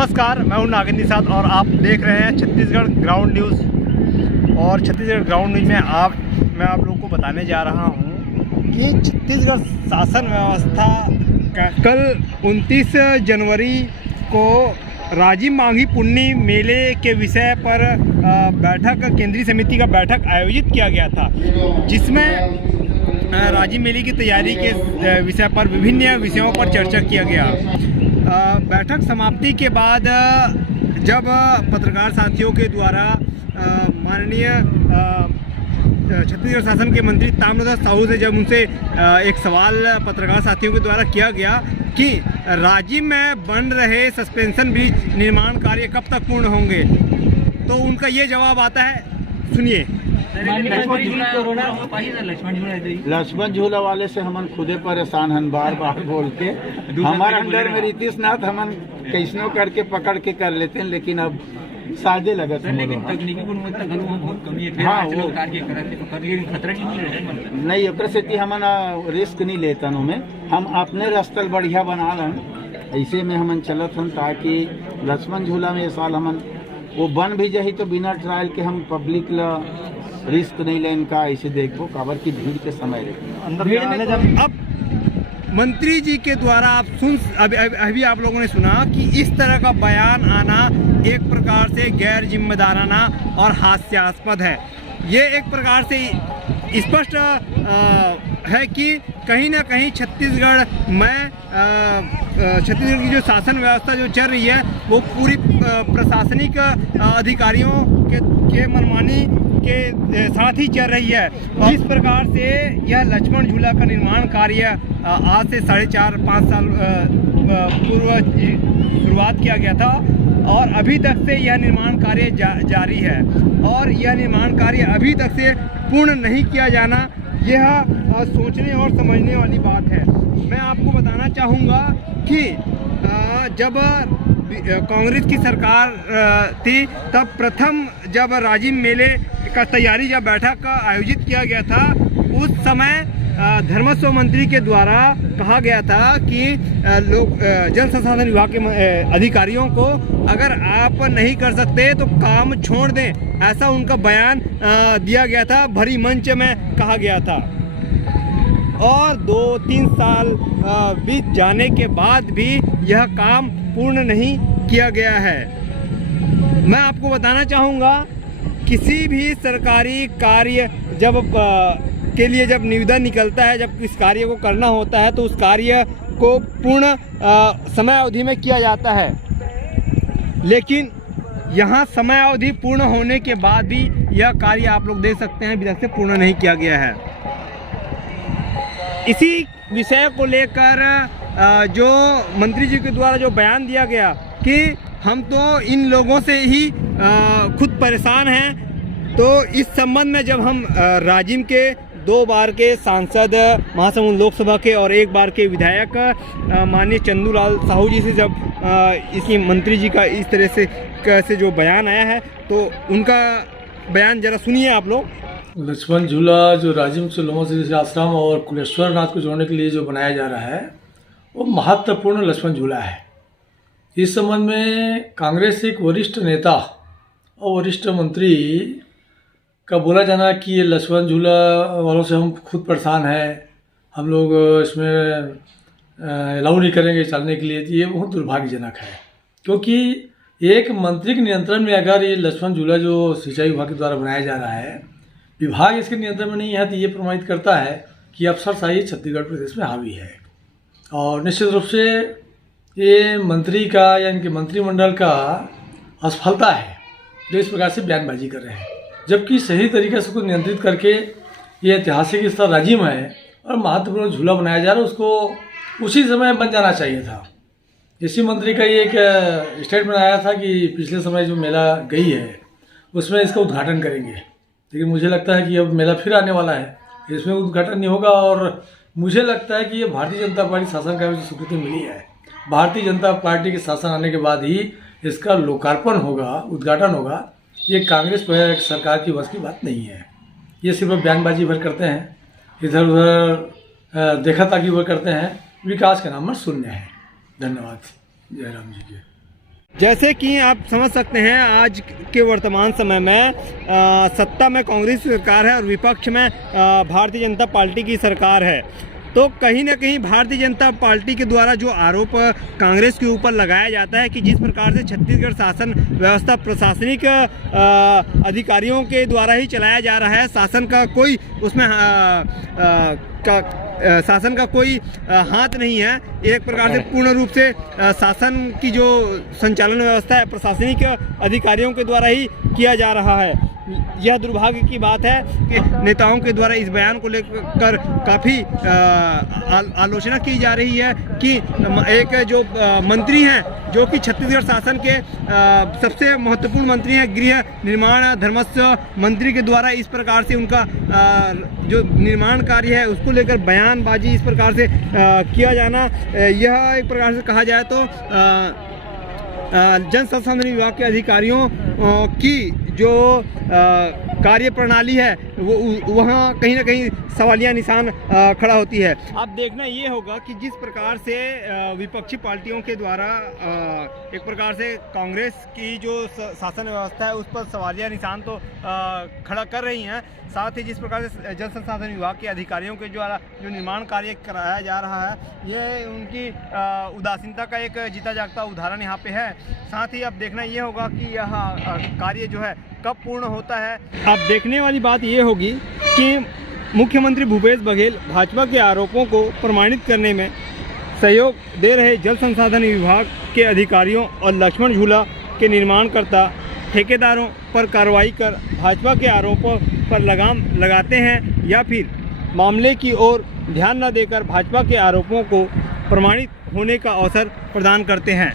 नमस्कार, मैं हूं नागिन निषाद और आप देख रहे हैं छत्तीसगढ़ ग्राउंड न्यूज़। और छत्तीसगढ़ ग्राउंड न्यूज़ में मैं आप लोगों को बताने जा रहा हूं कि छत्तीसगढ़ शासन व्यवस्था कल 29 जनवरी को राजिम माघी पुन्नी मेले के विषय पर केंद्रीय समिति का बैठक आयोजित किया गया था, जिसमें राजिम मेले की तैयारी के विषय पर विभिन्न विषयों पर चर्चा किया गया। बैठक समाप्ति के बाद जब पत्रकार साथियों के द्वारा माननीय छत्तीसगढ़ शासन के मंत्री ताम्रध्वज साहू से जब उनसे एक सवाल पत्रकार साथियों के द्वारा किया गया कि राजिम में बन रहे सस्पेंशन ब्रिज निर्माण कार्य कब तक पूर्ण होंगे, तो उनका ये जवाब आता है, सुनिए। लक्ष्मण झूला वाले से हमन खुदे परेशान हन, बार बार बोल के हमारे अंदर में रीतिश नाथ हमन कैसनो करके पकड़ के कर लेते हैं, लेकिन अब साजे लगत है। लेकिन तकनीकी गुणवत्ता बहुत कमी है। हाँ, वो खतरा नहीं, ओकरे से हमन रिस्क नहीं लेतन। हम अपने रस्तल बढ़िया बना लन, ऐसे में हमन चलत हन ताकि लक्ष्मण झूला में इस साल हमन वो बन भी जाही तो बिना ट्रायल के हम पब्लिक ला रिस्क नहीं लें इनका, ऐसे देखो काबर की भीड़ के समय अब मंत्री जी के द्वारा आप अभी आप लोगों ने सुना कि इस तरह का बयान आना एक प्रकार से गैर जिम्मेदाराना और हास्यास्पद है। ये एक प्रकार से स्पष्ट है कि कहीं ना कहीं छत्तीसगढ़ की जो शासन व्यवस्था जो चल रही है वो पूरी प्रशासनिक अधिकारियों के मनमानी के साथ ही चल रही है। जिस प्रकार से यह लक्ष्मण झूला का निर्माण कार्य आज से 4.5-5 साल पूर्व शुरुआत किया गया था और अभी तक से यह निर्माण कार्य जारी है, और यह निर्माण कार्य अभी तक से पूर्ण नहीं किया जाना, यह सोचने और समझने वाली बात है। मैं आपको बताना चाहूँगा कि जब कांग्रेस की सरकार थी तब प्रथम जब राजिम मेले का तैयारी जब बैठक का आयोजित किया गया था, उस समय धर्मस्व मंत्री के द्वारा कहा गया था कि जल संसाधन विभाग के अधिकारियों को अगर आप नहीं कर सकते तो काम छोड़ दें, ऐसा उनका बयान दिया गया था, भरी मंच में कहा गया था। और 2-3 साल बीत जाने के बाद भी यह काम पूर्ण नहीं किया गया है। मैं आपको बताना चाहूँगा, किसी भी सरकारी कार्य के लिए जब निविदा निकलता है, जब इस कार्य को करना होता है तो उस कार्य को पूर्ण समय अवधि में किया जाता है, लेकिन यहाँ समय अवधि पूर्ण होने के बाद भी यह कार्य आप लोग देख सकते हैं अभी तक से पूर्ण नहीं किया गया है। इसी विषय को लेकर जो मंत्री जी के द्वारा जो बयान दिया गया कि हम तो इन लोगों से ही खुद परेशान हैं, तो इस संबंध में जब हम राजिम के 2 बार के सांसद महासमुंद लोकसभा के और 1 बार के विधायक माननीय चंदूलाल साहू जी से जब इसकी मंत्री जी का इस तरह से कैसे जो बयान आया है, तो उनका बयान जरा सुनिए आप लोग। लक्ष्मण झूला जो राजिम से लोमो से आश्रम और कुलेश्वर नाथ को जोड़ने के लिए जो बनाया जा रहा है वो महत्वपूर्ण लक्ष्मण झूला है। इस संबंध में कांग्रेस एक वरिष्ठ नेता और वरिष्ठ मंत्री का बोला जाना कि ये लक्ष्मण झूला वालों से हम खुद परेशान हैं, हम लोग इसमें अलाउ नहीं करेंगे चलने के लिए, तो ये बहुत दुर्भाग्यजनक है। क्योंकि एक मंत्री के नियंत्रण में अगर ये लक्ष्मण झूला जो सिंचाई विभाग के द्वारा बनाया जा रहा है, विभाग इसके नियंत्रण में नहीं है, तो ये प्रमाणित करता है कि अफसरशाही छत्तीसगढ़ प्रदेश में हावी है। और निश्चित रूप से ये मंत्री का या इनके मंत्रिमंडल का असफलता है जो इस प्रकार से बयानबाजी कर रहे हैं, जबकि सही तरीके से उसको नियंत्रित करके ये ऐतिहासिक स्थल राजिम है और महत्वपूर्ण झूला बनाया जा रहा है, उसको उसी समय बन जाना चाहिए था। इसी मंत्री का ये एक स्टेटमेंट आया था कि पिछले समय जो मेला गई है उसमें इसका उद्घाटन करेंगे, लेकिन मुझे लगता है कि अब मेला फिर आने वाला है, इसमें उद्घाटन नहीं होगा। और मुझे लगता है कि ये भारतीय जनता पार्टी शासन का जो स्वीकृति मिली है, भारतीय जनता पार्टी के शासन आने के बाद ही इसका लोकार्पण होगा, उद्घाटन होगा। ये कांग्रेस सरकार की बस की बात नहीं है। ये सिर्फ बयानबाजी भर करते हैं, इधर उधर देखा ताकि वो करते हैं, विकास के नाम पर शून्य है। धन्यवाद। जय राम जी के। जैसे कि आप समझ सकते हैं आज के वर्तमान समय में सत्ता में कांग्रेस की सरकार है और विपक्ष में भारतीय जनता पार्टी की सरकार है। तो कहीं ना कहीं भारतीय जनता पार्टी के द्वारा जो आरोप कांग्रेस के ऊपर लगाया जाता है कि जिस प्रकार से छत्तीसगढ़ शासन व्यवस्था प्रशासनिक अधिकारियों के द्वारा ही चलाया जा रहा है, शासन का कोई उसमें शासन का कोई हाथ नहीं है, एक प्रकार से पूर्ण रूप से शासन की जो संचालन व्यवस्था है प्रशासनिक अधिकारियों के द्वारा ही किया जा रहा है। यह दुर्भाग्य की बात है कि नेताओं के द्वारा इस बयान को लेकर काफ़ी आलोचना की जा रही है कि एक जो मंत्री हैं जो कि छत्तीसगढ़ शासन के सबसे महत्वपूर्ण मंत्री हैं, गृह निर्माण धर्मस्व मंत्री के द्वारा इस प्रकार से उनका जो निर्माण कार्य है उसको लेकर बयानबाजी इस प्रकार से किया जाना, यह एक प्रकार से कहा जाए तो जन संसाधन विभाग के अधिकारियों की जो कार्य प्रणाली है वो वहाँ कहीं ना कहीं सवालिया निशान खड़ा होती है। अब देखना ये होगा कि जिस प्रकार से विपक्षी पार्टियों के द्वारा एक प्रकार से कांग्रेस की जो शासन व्यवस्था है उस पर सवालिया निशान तो खड़ा कर रही हैं, साथ ही जिस प्रकार से जल संसाधन विभाग के अधिकारियों के द्वारा जो निर्माण कार्य कराया जा रहा है ये उनकी उदासीनता का एक जीता जागता उदाहरण यहाँ पे है। साथ ही अब देखना ये होगा कि यह कार्य जो है कब पूर्ण होता है। अब देखने वाली बात ये होगी कि मुख्यमंत्री भूपेश बघेल भाजपा के आरोपों को प्रमाणित करने में सहयोग दे रहे जल संसाधन विभाग के अधिकारियों और लक्ष्मण झूला के निर्माणकर्ता ठेकेदारों पर कार्रवाई कर भाजपा के आरोपों पर लगाम लगाते हैं या फिर मामले की ओर ध्यान न देकर भाजपा के आरोपों को प्रमाणित होने का अवसर प्रदान करते हैं।